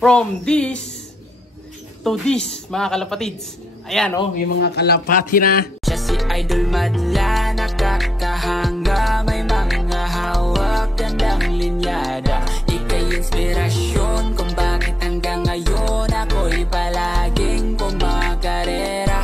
from this to this, mga kalapatids. Ayan oh, yung mga kalapati na. Siya si Idol Madla, nakakahanga, may mga hawak, gandang linyada. Ika'y inspirasyon kung bakit hanggang ngayon ako'y palaging kumakarera.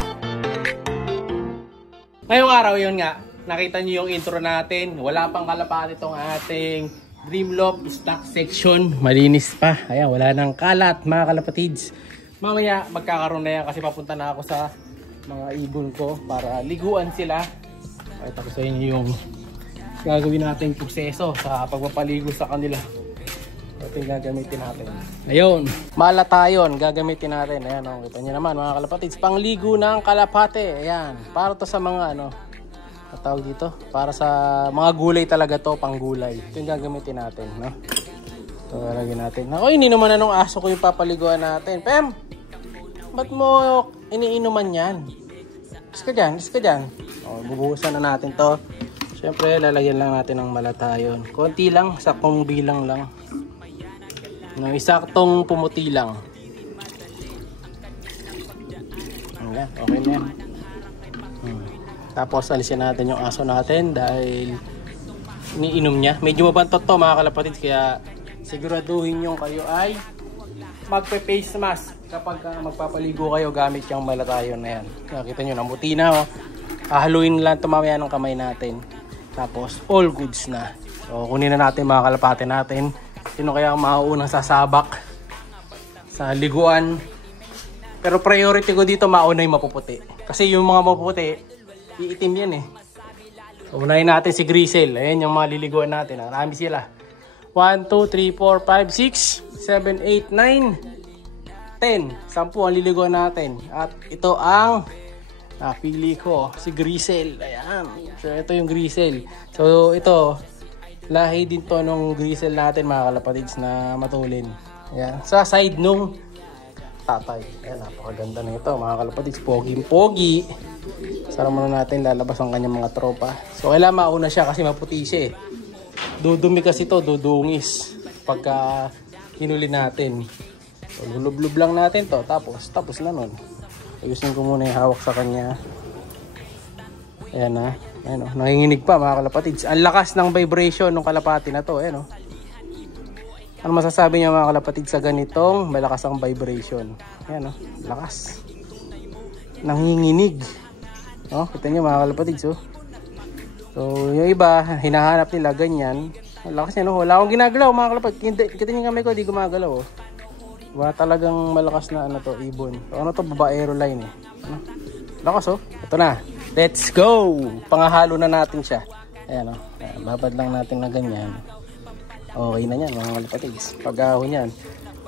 Ngayong araw yun nga, nakita nyo yung intro natin. Wala pang kalapati itong ating Dreamloft stock section. Malinis pa. Ayan, wala nang kalat mga kalapatids. Mamaya magkakaroon na yan kasi papunta na ako sa mga ibon ko para liguan sila. Ay, tapos sa inyo yung gagawin natin proseso sa pagpapaligo sa kanila. Ito yung gagamitin natin. Ayun, malatayon gagamitin natin. Ayan, oh, kita nyo naman mga kalapatids. Pangligo ng kalapate. Ayan, para to sa mga ano, tawag dito, para sa mga gulay talaga to, pang gulay. Ito yung gagamitin natin, no? Ito lalagyan natin. Ako, ininuman na nung aso ko yung papaliguan natin. Pem, ba't mo iniinuman yan? Iska dyan, iska dyan. O, bubuhusan na natin to. Siyempre, lalagyan lang natin ng malatayon. Konti lang, saktong bilang lang. No, isaktong pumuti lang. Ayan, okay na yan. Tapos alisin natin yung aso natin dahil iniinom niya. Medyo mabantot to mga kalapatids, kaya siguraduhin yung kayo ay magpe-face mask kapag magpapaligo kayo gamit yung malatayon na yan. Nakita nyo, namuti na oh. Hahaluin lang ito mamaya ng kamay natin. Tapos all goods na. So kunin na natin mga kalapati natin. Sino kaya ang mauunang sasabak sa liguan. Pero priority ko dito mauna yung mapuputi. Kasi yung mga mapuputi, iitim yan eh. So unahin natin si Grisel. Ayan yung mga liliguan natin. Marami sila. 1, 2, 3, 4, 5, 6, 7, 8, 9, 10. 10 ang liliguan natin. At ito ang napili ko, si Grisel. Ayan. So ito yung Grisel. So ito, lahi din to nung Grisel natin mga kalapatids na matulin. Ayan. Sa side nung tatay. Ayan, napakaganda na ito mga kalapatids. Pogi-pogi. Sara muna natin lalabas ang kanyang mga tropa. So kailangan mauna siya kasi maputi siya eh. Dudumi kasi to, dudungis pagka hinuli natin. So lulub-lub lang natin to. Tapos na nun. Ayusin ko muna yung hawak sa kanya. Ayan na. Ayan o. Nanginginig pa mga kalapatids. Ang lakas ng vibration ng kalapati na to. Ayan o. Ano masasabi niyo mga kalapatids sa ganitong malakas ang vibration? Ayan o. Lakas. Nanginginig. Oh, kita nyo mga kalapatids oh. So yung iba hinahanap nila ganyan. Lakas yan oh. Wala akong ginagalaw mga kalapatids. Kita nyo yung kamay ko di gumagalaw oh. Diba talagang malakas na ano to, ibon. So, ano to, babaero line eh. Ano? Lakas oh. Ito na. Let's go. Pangahalo na natin siya. Ayan oh. Ayan, babad lang natin na ganyan. Okay na yan mga kalapatids. Pag-ahon yan,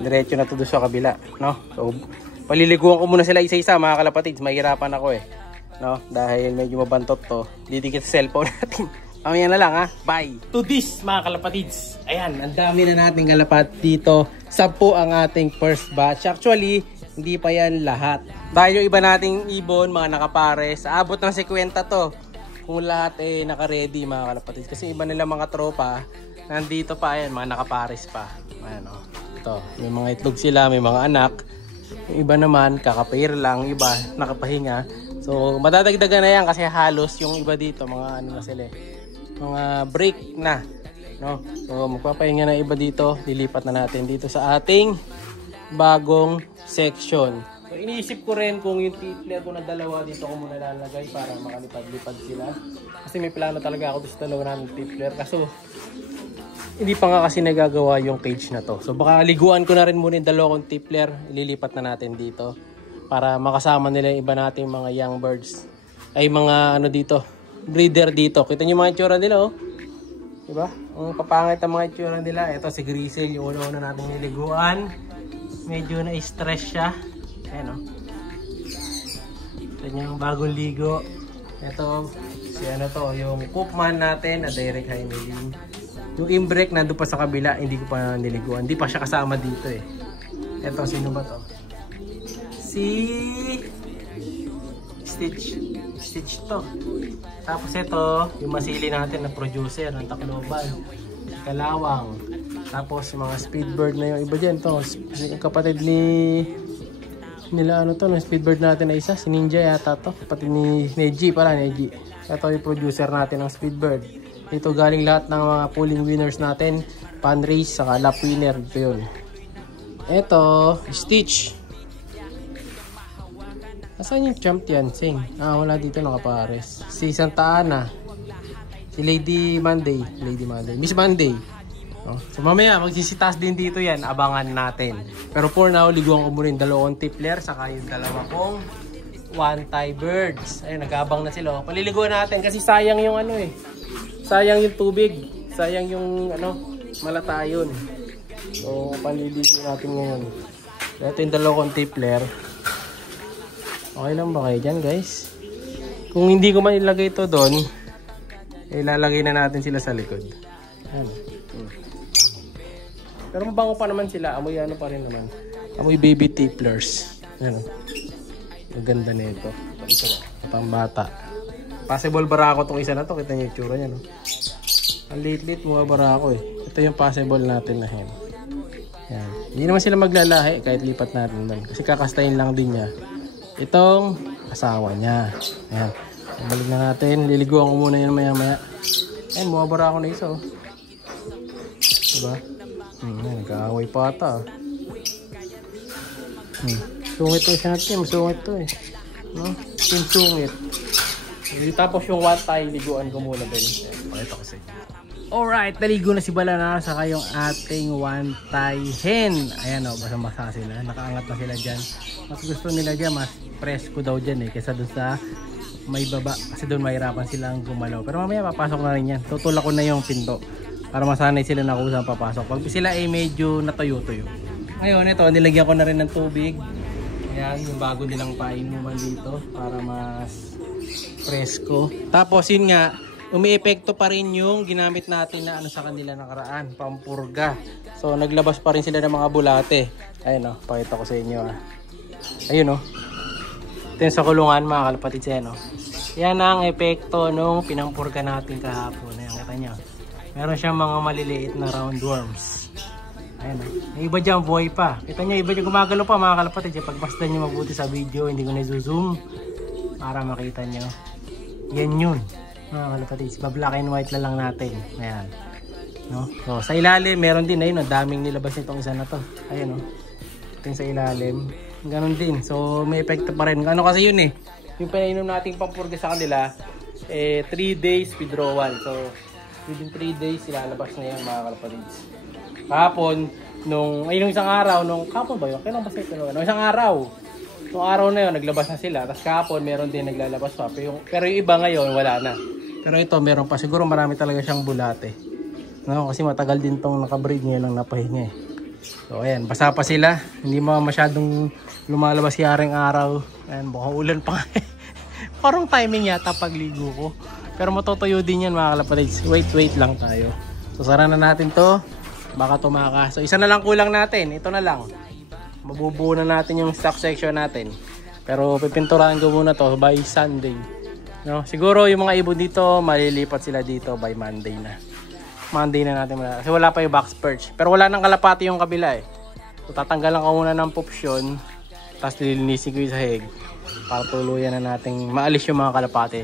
diretso na to doon sa kabila, no? So paliliguan ko muna sila isa-isa mga kalapatids. Mahirapan ako eh, no? Dahil medyo mabantot to. Didikit sa cellphone natin. Mamaya na lang ha. Bye. To this mga kalapatids. Ayan, ang dami na nating kalapat dito. 10 ang ating first batch. Actually, hindi pa yan lahat. Dahil yung iba nating ibon, mga nakapares, abot ng 50 to. Kung lahat eh naka-ready mga kalapatids. Kasi iba nila mga tropa, nandito pa yan, mga nakapares pa. Ayan o. Ito, may mga itlog sila, may mga anak. Yung iba naman, kakapair lang. Iba, nakapahinga. So, madadagdagan na yan kasi halos yung iba dito, mga ano na sila mga break na, no? So magpapahinga na iba dito, lilipat na natin dito sa ating bagong section. So iniisip ko rin kung yung tippler ko na dalawa dito ko muna lalagay para makalipad-lipad sila. Kasi may plano talaga ako sa dalawa namin tippler. Kaso hindi pa nga kasi nagagawa yung cage na to. So baka liguan ko na rin muna yung dalawa kong tippler, ililipat na natin dito para makasama nila yung iba nating mga young birds. Ay mga ano dito, breeder dito. Kita niyo mga itsura nila oh. Diba? Ang papangit ang mga itsura nila. Ito si Grisel, yung una-una nating niliguan. Medyo na-stress siya. Ayan oh. Ito niya yung bagong ligo. Ito, si ano to, yung Coopman natin na Derek Heimelin. Yung imbrek nandun pa sa kabila, hindi ko pa niliguan. Hindi pa siya kasama dito eh. Ito, sino ba to? Si Stitch to. Tapos ito, yung masili natin na producer ng Tacloban. Kalawang. Tapos yung mga speedbird na yung iba dyan. To, yung kapatid nila ano to, yung speedbird natin na isa, si Ninja yata to. Kapatid ni Neji pala, Neji. Ito yung producer natin ng speedbird. Ito galing lahat ng mga pooling winners natin. Pan race, saka lap winner. Ito yun. Ito, Stitch. Asan yung champ yan? Sing. Wala dito nakapares. Si Santa Ana. Si Lady Monday. Miss Monday. So mamaya magsisitas din dito yan, abangan natin. Pero for now, liguan ko muna yung 2 tippler saka yung 2 kong one-tie birds. Ayun, nag-abang na sila. Paliliguan natin kasi sayang yung ano eh. Sayang yung tubig. Sayang yung ano, malatayon. So paliligo natin ngayon. Ito yung 2 kong tippler. Okay lang ba kayo dyan guys? Kung hindi ko man ilagay ito doon, ilalagay na natin sila sa likod. Ayan. Pero mabango pa naman sila. Amoy ano pa rin naman. Amoy baby tipplers. Yan o. Ang ganda nito. Ito ba? Pambata. Possible barako itong isa na to. Kita niyo yung tsura niya no. Ang liit-liit mga barako eh. Ito yung possible natin na hen. Yan. Hindi naman sila maglalahi kahit lipat natin doon. Kasi kakastayin lang din niya. Itong asawa niya. Ayan. Balik na natin. Liliguan ko muna yan maya-maya. Ayan. Mga barako na isa oh. Diba? Nag-aaway pa ata. Sungit to siya natin. Masungit to eh. No? Yung sungit. Tapos yung one-tie, liguan ko muna din. Pakita ko sa inyo. Alright, naligo na si Balana. Saka yung ating one-tie hen. Ayan o, basa-basa sila. Nakaangat na sila dyan. Mas gusto nila dyan, mas presko daw dyan eh. Kesa dun sa may baba. Kasi dun mahirapan silang gumalaw. Pero mamaya papasok na rin yan. Tutulak ko na yung pinto. Para masanay sila na kung saan papasok. Pag sila ay medyo natuyo-tuyo. Ngayon ito, nilagyan ko na rin ng tubig. Ayan, yung bago nilang painuman dito. Para mas presko. Tapos yun nga, umi-epekto pa rin yung ginamit natin na ano sa kanila nakaraan. Pampurga. So naglabas pa rin sila ng mga bulate. Ayun o, pakita ko sa inyo. Ayun o. Ito yung sa kulungan mga kalapatid siya. No? Yan ang epekto nung pinampurga natin kahapon. Ayan, kita nyo. Meron siyang mga maliliit na roundworms. Ayan o. Yung iba dyan, buhay pa. Kita nyo, iba dyan gumagalo pa mga kalapatid. Pagmasdan nyo mabuti sa video, hindi ko na-zoom para makita nyo. Yan yun. Mga kalapatid. Black and white na lang natin. Ayan. No? So, sa ilalim, meron din. Ayun o, daming nilabas nitong isa na to. Ayan o. Ito yung sa ilalim. Ganon din. So, may epekto pa rin. Ano kasi yun eh. Yung pinainom nating pampurga sa kanila, 3 days withdrawal. So, within 3 days, ilalabas na yan mga kalapatids. Kahapon, yung isang araw, kahapon ba yun? Kailan ba sa ito? Isang araw. Nung araw na yun, naglabas na sila. Tapos kahapon, meron din naglalabas pa. Pero yung iba ngayon, wala na. Pero ito, meron pa. Siguro marami talaga siyang bulate. No? Kasi matagal din tong nakabreed niya lang napahinga eh. So ayan, basa pa sila. Hindi mo masyadong lumalabas si Aring araw. Ayan, mukhang ulan pa. Parang timing yata pagligo ko. Pero matutuyo din yan mga kalapatids. Wait lang tayo. So sara na natin to. Baka tumaka. So isa na lang kulang natin. Ito na lang. Mabubuo na natin yung stock section natin. Pero pipinturahan ko muna to by Sunday. No? Siguro yung mga ibon dito, malilipat sila dito by Monday na. Monday na natin muna. Kasi wala pa yung box perch. Pero wala nang kalapati yung kabila eh. So tatanggalan ko muna ng popsyon. Tapos lilinisin ko yung sahig. Para tuluyan na natin maalis yung mga kalapati.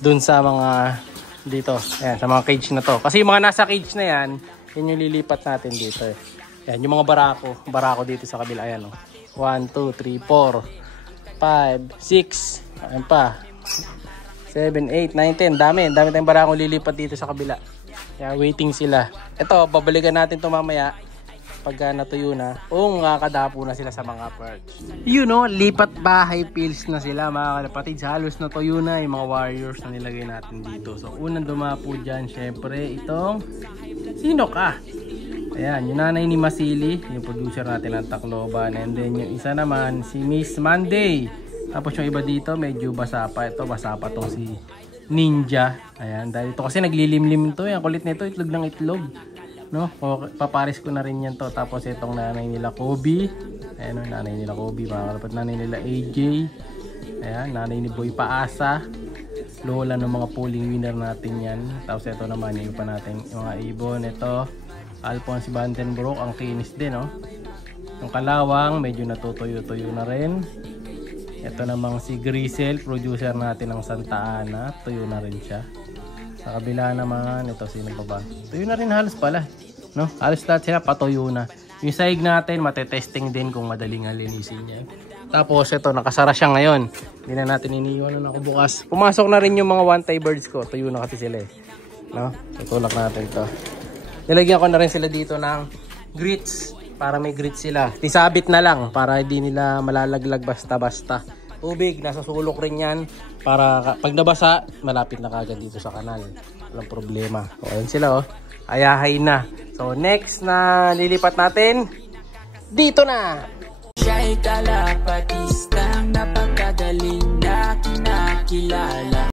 Dun sa mga dito. Ayan, sa mga cage na to. Kasi yung mga nasa cage na yan, yun yung lilipat natin dito eh. Ayan, yung mga barako dito sa kabila. Ayan o. 1, 2, 3, 4, 5, 6. Ayan pa. 7, 8, 9, 10. Dami tayong barako lilipat dito sa kabila. Ayan, waiting sila. Ito, babalikan natin ito mamaya. Pagka natuyo na, makakadapo na sila sa mga perch. You know, lipat bahay pills na sila mga kalapatids. Halos natuyo na yung mga warriors na nilagay natin dito. So, unang dumapo dyan, syempre, itong sino ka? Ayan, yung nanay ni Masili, yung producer natin ng Tacloban. And then yung isa naman, si Miss Monday. Tapos yung iba dito, medyo basa pa. Ito, basa pa tong si Ninja. Ayan, dahil ito kasi naglilimlim to. Ang kulit nito, itlog ng itlog. No? Paparis ko na rin yan to. Tapos itong nanay nila Kobe. Ayan o, nanay nila Kobe. Mga nanay nila AJ. Ayan, nanay ni Boy Paasa. Lola ng mga polling winner natin yan. Tapos ito naman yung pa natin yung mga ibon. Ito, Alphonse Vandenbroek, ang kinis din, oh. Yung kalawang, medyo natutuyo-tuyo na rin. Ito namang si Grisel, producer natin ng Santa Ana, tuyo na rin siya. Sa kabila naman, ito sino pa ba? Tuyo na rin halos pala, no? Halos lahat sila patuyo na. Yung sahig natin, matetesting din kung madaling linisin niya. Tapos ito, nakasara siya ngayon. Hindi na natin iniiwanan ako bukas. Pumasok na rin yung mga one-tie birds ko. Tuyo na kasi sila eh. No? Itulak natin to. Nilagyan ko na rin sila dito ng grits. Para may grits sila. Isabit na lang para hindi nila malalaglag basta-basta. Tubig, nasa sulok rin yan. Para pag nabasa, malapit na kagad dito sa kanal. Walang problema. So, ayun sila, oh. Ayahay na. So, next na lilipat natin, dito na! Siya'y kalapatistang napakagaling na kinakilala.